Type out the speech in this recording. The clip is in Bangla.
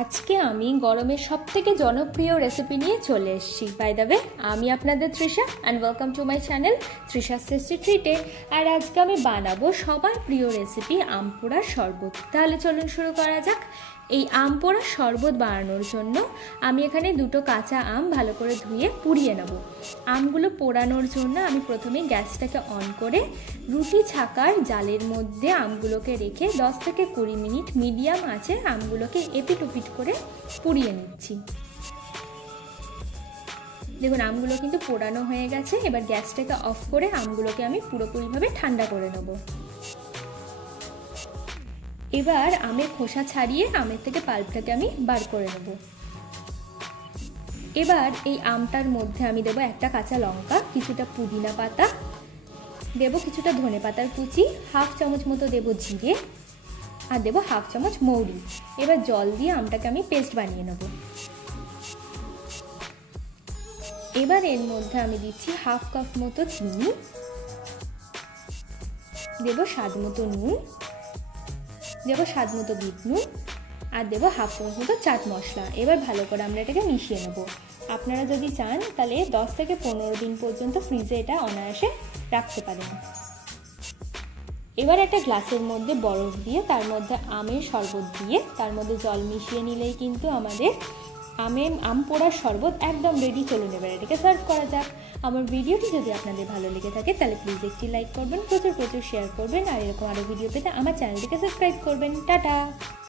আজকে আমি গরমের সবথেকে জনপ্রিয় রেসিপি নিয়ে চলে এসেছি। বাই দ্য ওয়ে, আমি আপনাদের Trisha and welcome to my channel Trisha's tasty ট্রিটে। আর আজকে আমি বানাবো সবার প্রিয় রেসিপি আম পোড়ার শরবত। তাহলে চলুন শুরু করা যাক। এই আম পোড়ার শরবত বানানোর জন্য আমি এখানে দুটো কাঁচা আম ভালো করে ধুয়ে পুড়িয়ে নেব। আমগুলো পোড়ানোর জন্য আমি প্রথমে গ্যাসটাকে অন করে রুটি ছাকার জালের মধ্যে আমগুলোকে রেখে 10 থেকে 20 মিনিট মিডিয়াম আঁচে আমগুলোকে এপিট ওপিট করে পুড়িয়ে নিচ্ছি। দেখুন আমগুলো কিন্তু পোড়ানো হয়ে গেছে। এবার গ্যাসটাকে অফ করে আমগুলোকে আমি পুরোপুরিভাবে ঠান্ডা করে নেব। এবার আমের খোসা ছাড়িয়ে আমের থেকে পাল্পটাকে আমি বার করে নেব। এবার এই আমটার মধ্যে আমি দেবো একটা কাঁচা লঙ্কা, কিছুটা পুদিনা পাতা দেবো, কিছুটা ধনে পাতার কুচি, হাফ চামচ মতো দেবো জিরে, আর দেবো হাফ চামচ মৌরি। এবার জল দিয়ে আমটাকে আমি পেস্ট বানিয়ে নেব। এবার এর মধ্যে আমি দিচ্ছি হাফ কাপ মতো চিনি, দেবো স্বাদ মতো নুন, দেবো স্বাদ মতো বিট নুন, আর দেবো হাফ চামচ মতো চাট মশলা। এবার ভালো করে আমরা এটাকে মিশিয়ে নেব। আপনারা যদি চান তাহলে 10 থেকে 15 দিন পর্যন্ত ফ্রিজে এটা অনায়াসে রাখতে পারেন। এবার একটা গ্লাসের মধ্যে বরফ দিয়ে তার মধ্যে আমের শরবত দিয়ে তার মধ্যে জল মিশিয়ে নিলেই কিন্তু আমাদের আম পোড়ার শরবত একদম রেডি। চলুন এবার এটাকে সার্ভ করা যাক। আমার ভিডিওটি যদি আপনাদের ভালো লেগে থাকে তাহলে প্লিজ একটি লাইক করবেন, প্রচুর শেয়ার করবেন, আর এরকম আরও ভিডিও পেতে আমার চ্যানেলটিকে সাবস্ক্রাইব করবেন। টাটা।